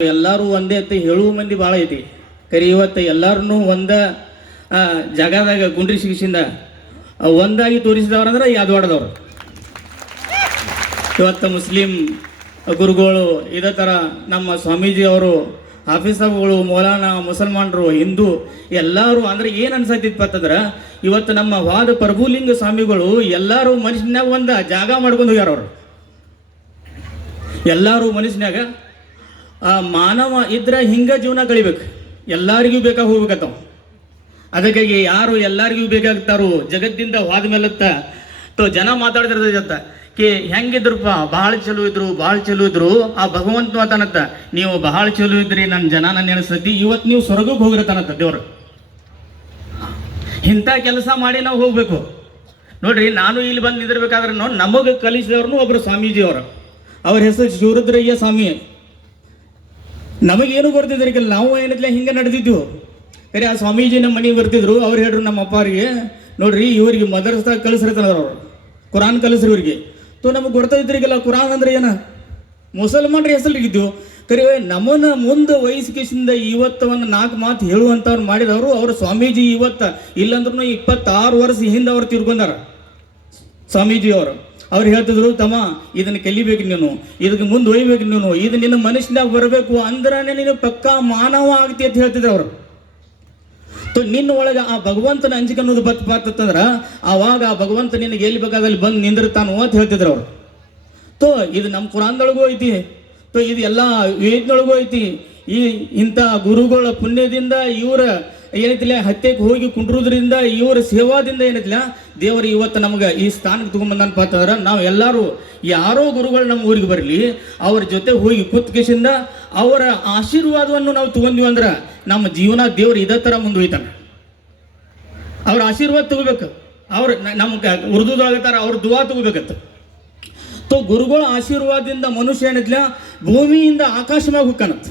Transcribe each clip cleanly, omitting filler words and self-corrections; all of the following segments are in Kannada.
ಎಲ್ಲರೂ ಒಂದೇ ಅಂತ ಹೇಳುವ ಮಂದಿ ಭಾಳ ಐತಿ. ಕರೆ ಇವತ್ತು ಎಲ್ಲರೂ ಒಂದ ಜಾಗದಾಗ ಗುಂಡ್ರಿ ಸಿಗಿಸಿಂದ ಒಂದಾಗಿ ತೋರಿಸಿದವ್ರಂದ್ರೆ ಯಾದವಾಡದವ್ರು. ಇವತ್ತು ಮುಸ್ಲಿಂ ಗುರುಗಳು ಇದೇ ಥರ ನಮ್ಮ ಸ್ವಾಮೀಜಿ ಅವರು, ಹಾಫೀಸ್ ಸಾಬ್ಗಳು, ಮೌಲಾನಾ, ಮುಸಲ್ಮಾನರು, ಹಿಂದೂ ಎಲ್ಲರೂ ಅಂದ್ರೆ ಏನು ಅನ್ಸತ್ತಿತ್ತು ಅಂತಂದ್ರೆ ಇವತ್ತು ನಮ್ಮ ವಾದ ಪ್ರಭುಲಿಂಗ ಸ್ವಾಮಿಗಳು ಎಲ್ಲರೂ ಮನುಷ್ಯನಾಗ ಒಂದು ಜಾಗ ಮಾಡ್ಕೊಂಡು ಹೋಗ್ಯಾರ. ಅವರು ಎಲ್ಲರೂ ಮನುಷ್ಯನಾಗ ಮಾನವ ಇದ್ರೆ ಹಿಂಗೆ ಜೀವನ ಕಳಿಬೇಕು, ಎಲ್ಲರಿಗೂ ಬೇಕಾಗಿ ಹೋಗ್ಬೇಕತ್ತವ. ಅದಕ್ಕಾಗಿ ಯಾರು ಎಲ್ಲರಿಗೂ ಬೇಕಾಗ್ತಾರೋ ಜಗತ್ತಿಂದ ಹೋದ ಮೇಲತ್ತ ಜನ ಮಾತಾಡ್ತಿರ್ತೈತ ಕೇ ಹೆಂಗಿದ್ರಪ್ಪ, ಭಾಳ ಚಲೋ ಇದ್ರು, ಭಾಳ ಚಲೋ ಇದ್ರು. ಆ ಭಗವಂತ ಮಾತಾನತ್ತ, ನೀವು ಭಾಳ ಚಲೋ ಇದ್ರಿ, ನನ್ನ ಜನ ನನ್ನ ನೆನೆಸ್ತೈತಿ, ಇವತ್ತು ನೀವು ಸ್ವರ್ಗಕ್ಕೆ ಹೋಗಿರತಾನತ್ತ ದೇವ್ರು. ಇಂಥ ಕೆಲಸ ಮಾಡಿ ನಾವು ಹೋಗ್ಬೇಕು ನೋಡ್ರಿ. ನಾನು ಇಲ್ಲಿ ಬಂದು ನಿಂದಿರ್ಬೇಕಾದ್ರೆ ನಮಗೆ ಕಲಿಸಿದವ್ರನ್ನು ಒಬ್ರು ಸ್ವಾಮೀಜಿ ಅವರು, ಅವ್ರ ಹೆಸರು ಶಿವರುದ್ರಯ್ಯ ಸ್ವಾಮಿ. ನಮಗೇನು ಗೊತ್ತಿದ್ರಿಕಲ್ಲ, ನಾವು ಏನಿಲ್ಲ ಹಿಂಗೆ ನಡೆದಿದ್ವು. ಕರೆ ಆ ಸ್ವಾಮೀಜಿ ನಮ್ಮ ಮನೆಗೆ ಬರ್ತಿದ್ರು. ಅವ್ರು ಹೇಳ್ರು ನಮ್ಮ ಅಪ್ಪರಿಗೆ, ನೋಡ್ರಿ ಇವ್ರಿಗೆ ಮದರ್ಸ್ದಾಗ ಕಲಿಸ್ರಿರ್ತಾರ, ಅವರು ಕುರಾನ್ ಕಲಿಸ್ರಿ ಇವ್ರಿಗೆ. ನಮಗೆ ಗೊತ್ತಿದ್ರಿಗಲ್ಲ ಕುರಾನ್ ಅಂದ್ರೆ ಏನ, ಮುಸಲ್ಮಾನ್ರ ಹೆಸರಿಗಿದ್ದು. ಕರೆ ನಮ್ಮನ್ನ ಮುಂದೆ ವಯಸ್ಸಿಕಿಸಿಂದ ಇವತ್ತು ಒಂದು 4 ಮಾತು ಹೇಳುವಂಥವ್ರು ಮಾಡಿದವರು ಅವರು ಸ್ವಾಮೀಜಿ. ಇವತ್ತು ಇಲ್ಲಂದ್ರೂ 26 ವರ್ಷ ಹಿಂದೆ ಅವ್ರು ತಿರ್ಕೊಂಡಾರ ಸ್ವಾಮೀಜಿ ಅವರು. ಅವ್ರು ಹೇಳ್ತಿದ್ರು, ತಮ್ಮ ಇದನ್ನು ಕಲಿಬೇಕು ನೀನು, ಇದಕ್ಕೆ ಮುಂದೆ ಒಯ್ಬೇಕು ನೀನು, ಇದು ನಿನ್ನ ಮನುಷ್ಯನಾಗ ಬರಬೇಕು ಅಂದ್ರೆ ನೀನು ಪಕ್ಕಾ ಮಾನವ ಆಗ್ತಿ ಅಂತ ಹೇಳ್ತಿದ್ರು ಅವರು. ನಿನ್ನ ಒಳಗೆ ಆ ಭಗವಂತನ ಅಂಜಿಕೆ ಅನ್ನೋದು ಬರ್ತಂದ್ರೆ ಆವಾಗ ಆ ಭಗವಂತ ನಿನಗೆ ಎಲ್ಲಿ ಬೇಕಾದಲ್ಲಿ ಬಂದು ನಿಂದಿರ್ತಾನು ಅಂತ ಹೇಳ್ತಿದ್ರು ಅವರು. ಇದು ನಮ್ಮ ಕುರಾನ್ದೊಳಗೂ ಐತಿ, ಇದು ಎಲ್ಲ ವೇದದೊಳಗೂ ಐತಿ. ಇಂಥ ಗುರುಗಳ ಪುಣ್ಯದಿಂದ ಇವರ ಏನೈತಿಲ್ಲ ಹತ್ಯೆಗೆ ಹೋಗಿ ಕುಂಡ್ರುದ್ರಿಂದ ಇವರ ಸೇವಾದಿಂದ ಏನೈತಿಲ್ಲ ದೇವರು ಇವತ್ತು ನಮ್ಗೆ ಈ ಸ್ಥಾನಕ್ಕೆ ತಗೊಂಬಂದನಪ್ಪ ಅಂತಂದ್ರೆ ನಾವು ಎಲ್ಲರೂ ಯಾರೋ ಗುರುಗಳು ನಮ್ಮ ಊರಿಗೆ ಬರಲಿ, ಅವ್ರ ಜೊತೆ ಹೋಗಿ ಕುತ್ಕೇಶಿಂದ ಅವರ ಆಶೀರ್ವಾದವನ್ನು ನಾವು ತಗೊಂಡಿವಿ ಅಂದ್ರೆ ನಮ್ಮ ಜೀವನ ದೇವ್ರು ಇದೇ ಥರ ಮುಂದುವೈತಾನೆ. ಅವ್ರ ಆಶೀರ್ವಾದ ತಗೋಬೇಕು. ಅವ್ರು ನಮ್ಗೆ ಉರ್ದುದೊಳಗತ್ತಾರ, ಅವ್ರ ದುವಾ ತಗೋಬೇಕತ್ತ. ಗುರುಗಳ ಆಶೀರ್ವಾದದಿಂದ ಮನುಷ್ಯ ಏನಿದ್ಲ ಭೂಮಿಯಿಂದ ಆಕಾಶ ಮ್ಯಾಗ ಹುಕ್ಕನತ್.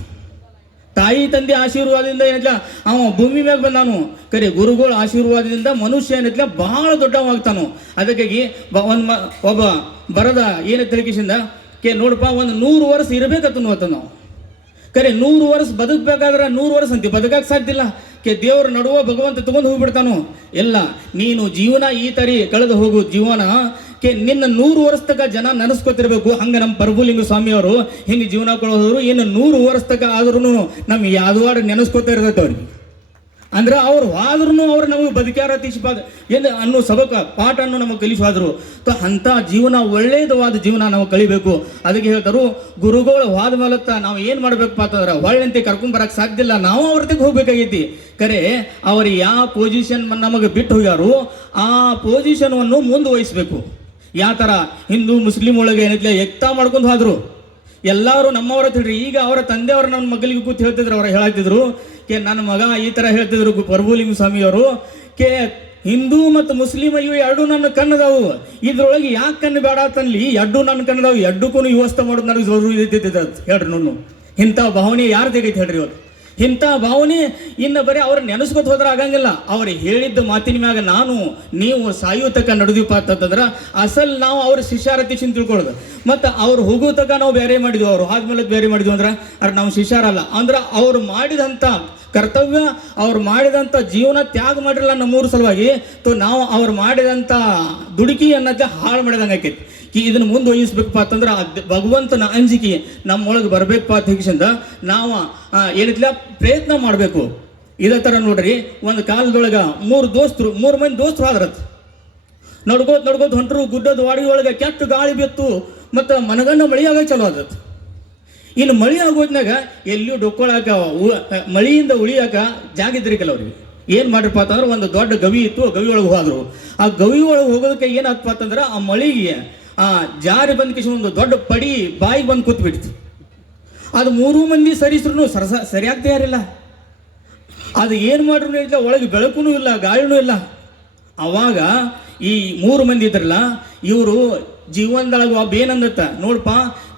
ತಾಯಿ ತಂದೆ ಆಶೀರ್ವಾದದಿಂದ ಏನಿದ್ಲ ಅವ ಭೂಮಿ ಮ್ಯಾಗ ಬಂದಾನು. ಕರೆ ಗುರುಗಳ ಆಶೀರ್ವಾದದಿಂದ ಮನುಷ್ಯ ಏನಿದ್ಲ ಬಹಳ ದೊಡ್ಡವಾಗ್ತಾನು. ಅದಕ್ಕಾಗಿ ಒಬ್ಬ ಬರದ ಏನ ತಿಳಿಕಿಸಿಂದ ನೋಡಪ್ಪ, ಒಂದು 100 ವರ್ಷ ಇರಬೇಕತ್ತ ನಾವು. ಕರೆ 100 ವರ್ಷ ಬದುಕಬೇಕಾದ್ರೆ 100 ವರ್ಷ ಅಂತೀವಿ, ಬದುಕಕ್ಕೆ ಸಾಧ್ಯ ಇಲ್ಲ. ದೇವ್ರ ನಡುವ ಭಗವಂತ ತಗೊಂಡು ಹೋಗ್ಬಿಡ್ತಾನು. ಎಲ್ಲ ನೀನು ಜೀವನ ಈ ತರಿ ಕಳೆದು ಹೋಗು ಜೀವನ ನಿನ್ನ 100 ವರ್ಷ ತಕ ಜನ ನೆನೆಸ್ಕೊತಿರ್ಬೇಕು. ಹಂಗೆ ನಮ್ಮ ಪ್ರಭುಲಿಂಗ ಸ್ವಾಮಿ ಅವರು ಹಿಂಗೆ ಜೀವನ ಕೊಡೋದ್ರು. ಇನ್ನು 100 ವರ್ಷ ತಕ ಆದ್ರೂ ನಮ್ಮ ಯಾದವಾಡ ನೆನೆಸ್ಕೊತಾ ಇರ್ತೈತೆ ಅವ್ರಿಗೆ. ಅಂದ್ರೆ ಅವ್ರು ಆದ್ರೂ ಅವ್ರು ನಮಗೆ ಬದುಕ್ಯಾರ ತೀಸ್ಪಾದ ಏನು ಅನ್ನೋ ಸಬಕ ಪಾಠನ್ನು ನಮಗೆ ಕಲಿಸುವಾದ್ರು. ಅಂಥ ಜೀವನ ಒಳ್ಳೇದವಾದ ಜೀವನ ನಾವು ಕಳಿಬೇಕು. ಅದಕ್ಕೆ ಹೇಳ್ತಾರು, ಗುರುಗಳು ಹೋದ ಮೇಲತ್ತ ನಾವು ಏನು ಮಾಡ್ಬೇಕಪ್ಪ ಅಂತಂದ್ರೆ ಒಳ್ಳೆಂತೆ ಕರ್ಕೊಂಬರಕ್ಕೆ ಸಾಧ್ಯ ಇಲ್ಲ, ನಾವು ಅವ್ರತೆಗೆ ಹೋಗ್ಬೇಕಾಗೈತಿ. ಕರೆ ಅವ್ರು ಯಾವ ಪೊಸಿಷನ್ ನಮಗೆ ಬಿಟ್ಟು ಹೋಗ್ಯಾರು ಆ ಪೊಸಿಷನ್ವನ್ನು ಮುಂದುವಹಿಸ್ಬೇಕು. ಯಾವ ಥರ ಹಿಂದೂ ಮುಸ್ಲಿಂ ಒಳಗೆ ಏನಿಲ್ಲ ಎಕ್ತಾ ಮಾಡ್ಕೊಂಡು ಹೋದ್ರು ಎಲ್ಲರೂ ನಮ್ಮವರ ತಿಳ್ರಿ. ಈಗ ಅವರ ತಂದೆಯವರು ನನ್ನ ಮಗಳಿಗೆ ಕೂತು ಹೇಳ್ತಿದ್ರು, ಅವ್ರು ಹೇಳಾಗ್ತಿದ್ರು ನನ್ನ ಮಗ ಈ ಥರ ಹೇಳ್ತಿದ್ರು ಪ್ರಭುಲಿಂಗ ಸ್ವಾಮಿಯವರು ಹಿಂದೂ ಮತ್ತು ಮುಸ್ಲಿಂ ಇವು ಎರಡು ನನ್ನ ಕಣ್ಣದಾವು, ಇದ್ರೊಳಗೆ ಯಾಕೆ ಕಣ್ಣು ಬೇಡ ಅಂತನ್ಲಿ, ಎರಡು ನನ್ನ ಕಣ್ಣದಾವು, ಎರಡಕ್ಕೂ ವ್ಯವಸ್ಥೆ ಮಾಡೋದು ನನಗೆ ಹೇಳ್ರಿ. ನೋಡು ಇಂಥ ಭಾವನೆ ಯಾರು ತೆಗೈತೆ ಹೇಳ್ರಿ ಇವತ್ತು. ಇಂಥ ಭಾವನೆ ಇನ್ನು ಬರೀ ಅವ್ರು ನೆನೆಸ್ಕೊತ ಹೋದ್ರೆ ಆಗಂಗಿಲ್ಲ. ಅವ್ರು ಹೇಳಿದ್ದ ಮಾತಿನ ಮ್ಯಾಗ ನೀವು ಸಾಯೋ ತಕ ನಡೆದಿಪ್ಪ ಅಂತಂದ್ರೆ ಅಸಲ್ ನಾವು ಅವ್ರ ಶಿಷ್ಯಾರತಿಸಿಂದ ತಿಳ್ಕೊಳ್ಳೋದು. ಮತ್ತು ಅವ್ರು ಹೋಗೋ ತಕ ನಾವು ಬೇರೆ ಮಾಡಿದ್ವಿ, ಅವ್ರು ಆದ್ಮೇಲೆ ಬೇರೆ ಮಾಡಿದ್ವಿ ಅಂದ್ರೆ ನಾವು ಶಿಷ್ಯಾರಲ್ಲ. ಅಂದ್ರೆ ಅವ್ರು ಮಾಡಿದಂಥ ಕರ್ತವ್ಯ, ಅವ್ರು ಮಾಡಿದಂಥ ಜೀವನ ತ್ಯಾಗ ಮಾಡಿರಲ್ಲ ನಮ್ಮೂರ ಸಲುವಾಗಿ. ನಾವು ಅವ್ರು ಮಾಡಿದಂಥ ದುಡುಕಿ ಅನ್ನೋದೇ ಹಾಳು ಮಾಡಿದಂಗೆ ಆಕೈತಿ. ಇದನ್ನು ಮುಂದುವಹಿಸ್ಬೇಕಪ್ಪ ಅಂತಂದ್ರೆ ಭಗವಂತನ ಅಂಜಿಕೆ ನಮ್ಮೊಳಗೆ ಬರ್ಬೇಕಪ್ಪ ಅಂತ ಹೇಗಿಸಿಂದ ನಾವು ಏನಿಲ್ಲ ಪ್ರಯತ್ನ ಮಾಡಬೇಕು. ಇದೇ ಥರ ನೋಡ್ರಿ, ಒಂದು ಕಾಲದೊಳಗೆ 3 ಮಂದಿ ದೋಸ್ತರು ಆದ್ರತ್ ನಡ್ಕೋತ ಹೊಂಟರು. ಗುಡ್ಡದ ವಾಡಿ ಒಳಗೆ ಕೆಟ್ಟ ಗಾಳಿ ಬಿತ್ತು ಮತ್ತು ಮನಗಂಡ ಮಳೆಯಾಗ ಚಲೋ ಆದತ್. ಇನ್ನು ಮಳೆ ಆಗೋದ್ನಾಗ ಎಲ್ಲಿಯೂ ಡೊಕ್ಕೊಳಕ ಮಳೆಯಿಂದ ಉಳಿಯಾಕ ಜಾಗ ಇದ್ರಿಕಲ್ಲ ಅವ್ರಿಗೆ. ಏನು ಮಾಡಿರಪ್ಪ ಅಂತಂದ್ರೆ ಒಂದು ದೊಡ್ಡ ಗವಿ ಇತ್ತು, ಗವಿ ಒಳಗೆ ಹೋದ್ರು. ಆ ಗವಿ ಒಳಗೆ ಹೋಗೋದಕ್ಕೆ ಏನಾಗ್ತಪ್ಪ ಅಂತಂದ್ರೆ ಆ ಮಳೆಗೆ ಜಾರಿ ಬಂದ ಕಿಶನ್ ಒಂದು ದೊಡ್ಡ ಪಡಿ ಬಾಯಿಗೆ ಬಂದು ಕೂತ್ಬಿಡ್ತು. ಅದು 3 ಮಂದಿ ಸರಿಸ್ರು ಸರಿಯಾಗಿ ತಯಾರಿಲ್ಲ. ಅದು ಏನು ಮಾಡ್ರು ಇಲ್ಲ, ಒಳಗೆ ಬೆಳಕು ಇಲ್ಲ, ಗಾಳಿನೂ ಇಲ್ಲ. ಅವಾಗ ಈ 3 ಮಂದಿ ಇದ್ರಲ್ಲ ಇವರು ಜೀವನದೊಳಗೆ ಒಬ್ಬ ಏನಂದತ್ತ, ನೋಡಪ್ಪ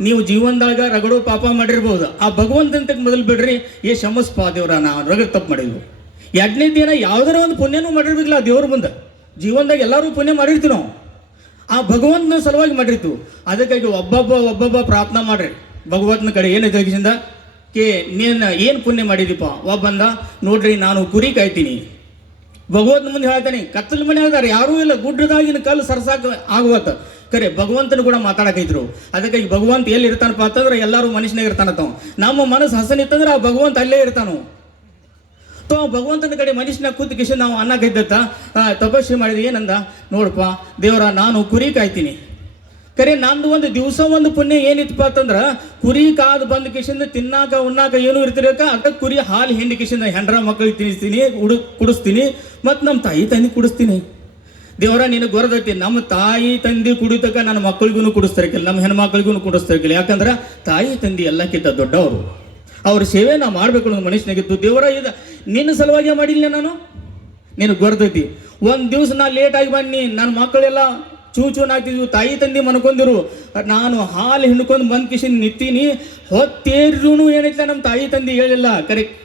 ನೀವು ಜೀವನದೊಳಗೆ ರಗಡು ಪಾಪ ಮಾಡಿರ್ಬೋದು, ಆ ಭಗವಂತಂತಕ್ಕೆ ಮೊದಲು ಬಿಡ್ರಿ, ಶಮಸ್ಪ ದೇವ್ರ ನಾವು ರಗಡ್ ತಪ್ಪು ಮಾಡಿದ್ವು. 2ನೇ ದಿನ ಯಾವ್ದಾರ ಒಂದು ಪುಣ್ಯನೂ ಮಾಡಿರ್ಬೇಕಿಲ್ಲ ದೇವ್ರ ಮುಂದೆ. ಜೀವನದಾಗ ಎಲ್ಲರೂ ಪುಣ್ಯ ಮಾಡಿರ್ತೀವಿ ನಾವು, ಆ ಭಗವಂತನ ಸಲುವಾಗಿ ಮಾಡಿರ್ತೀವಿ. ಅದಕ್ಕಾಗಿ ಒಬ್ಬೊಬ್ಬ ಪ್ರಾರ್ಥನಾ ಮಾಡ್ರಿ ಭಗವಂತನ ಕಡೆ. ಏನು ತೆಗಿಸಿಂದ ನೀನು ಏನು ಪುಣ್ಯ ಮಾಡಿದೀಪ. ಒಬ್ಬಂದ ನೋಡ್ರಿ ನಾನು ಕುರಿ ಕಾಯ್ತೀನಿ. ಭಗವಂತ ಮುಂದೆ ಹೇಳ್ತಾನೆ, ಕತ್ತಲ ಮನೆ ಹೇಳ್ತಾರೆ, ಯಾರೂ ಇಲ್ಲ, ಗುಡ್ಡದಾಗಿನ ಕಲ್ಲು ಸರ್ಸಾಕ ಆಗುವತ್ತ. ಕರೆ ಭಗವಂತನ ಕೂಡ ಮಾತಾಡಕೈತ್ರು. ಅದಕ್ಕಾಗಿ ಭಗವಂತ ಎಲ್ಲಿ ಇರ್ತಾನಪ್ಪ ಅಂತಂದ್ರೆ ಎಲ್ಲರೂ ಮನುಷ್ಯನಾಗ ಇರ್ತಾನತ್ತವ. ನಮ್ಮ ಮನಸ್ಸು ಹಸನಿತ್ತಂದ್ರೆ ಆ ಭಗವಂತ ಅಲ್ಲೇ ಇರ್ತಾನು. ಭಗವಂತನ ಕಡೆ ಮನುಷ್ಯನ ಕೂತ್ ಕಿಶನ್ ನಾವು ಅನ್ನಕೈದತ್ತ ತಪಸ್ಸೆ ಮಾಡಿದ್ವಿ. ಏನಂದ, ನೋಡಪ್ಪ ದೇವರ, ನಾನು ಕುರಿ ಕಾಯ್ತೀನಿ. ಕರೆ ನಂದು ಒಂದು ದಿವಸ ಒಂದು ಪುಣ್ಯ ಏನಿತ್ತಪ್ಪ ಅಂತಂದ್ರೆ, ಕುರಿ ಕಾದು ಬಂದ ಕಿಶಿಂದ ತಿನ್ನಾಕ ಉಣ್ಣಾಕ ಏನೂ ಇರ್ತಿರಕ, ಅದಕ್ಕೆ ಕುರಿ ಹಾಲು ಹಿಂಡಿ ಕಿಶಿಂದ ಹೆಂಡ್ರ ಮಕ್ಕಳಿಗೆ ತಿನ್ನಿಸ್ತೀನಿ, ಕುಡಿಸ್ತೀನಿ, ಮತ್ತು ನಮ್ಮ ತಾಯಿ ತಂದೆ ಕುಡಿಸ್ತೀನಿ. ದೇವರ ನಿನಗೆ ಗೊರದೈತಿ, ನಮ್ಮ ತಾಯಿ ತಂದೆ ಕುಡಿತಕ್ಕ ನನ್ನ ಮಕ್ಕಳಿಗೂ ಕುಡಿಸ್ತಾರಕ್ಕಿಲ್ಲ, ನಮ್ಮ ಹೆಣ್ಮಕ್ಳಿಗೂ ಕುಡಿಸ್ತಾರಕ್ಕಿಲ್ಲ. ಯಾಕಂದ್ರೆ ತಾಯಿ ತಂದೆ ಎಲ್ಲಕ್ಕಿಂತ ದೊಡ್ಡವರು, ಅವ್ರ ಸೇವೆ ನಾವು ಮಾಡಬೇಕು ಅನ್ನೋದು ಮನುಷ್ಯನಾಗಿತ್ತು. ದೇವರ ಇದು ನಿನ್ನ ಸಲುವಾಗಿ ಮಾಡಿಲ್ಲ, ನಾನು ನಿನಗೆ ಗೊರದೈತಿ. ಒಂದು ದಿವಸ ನಾ ಲೇಟಾಗಿ ಬನ್ನಿ, ನನ್ನ ಮಕ್ಕಳೆಲ್ಲ ಚೂನಾಗ್ತಿದ್ವು, ತಾಯಿ ತಂದೆ ಮನ್ಕೊಂಡಿರು, ನಾನು ಹಾಲು ಹಿಂಡ್ಕೊಂಡು ಬಂದ್ ಕಿಶನ್ ನಿಂತೀನಿ. ಹೊತ್ತೇರ್ರೂ ಏನೈತೆ ನಮ್ಮ ತಾಯಿ ತಂದೆ ಹೇಳಿಲ್ಲ. ಕರೆಕ್ಟ್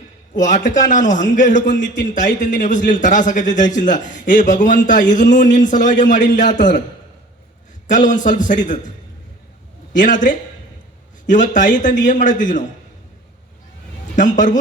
ಆಟಕ ನಾನು ಹಂಗೆ ಹಿಡ್ಕೊಂಡು ನಿಂತೀನಿ, ತಾಯಿ ತಂದೆ ನೆಬಸ್ಲಿಲ್ಲ, ತರಾಸಾಕೈತೆ ಹೆಚ್ಚಿಂದ. ಏ ಭಗವಂತ, ಇದನ್ನೂ ನಿನ್ನ ಸಲುವಾಗಿ ಮಾಡಿಲ್ಲ ಅಂತಂದ್ರೆ ಕಲ್ ಒಂದು ಸ್ವಲ್ಪ ಸರಿತದ. ಏನಾದ್ರಿ ಇವತ್ತು ತಾಯಿ ತಂದೆ ಏನು ಮಾಡತ್ತಿದ್ವಿ ನಾವು? ನಮ್ಮ ಪ್ರಭು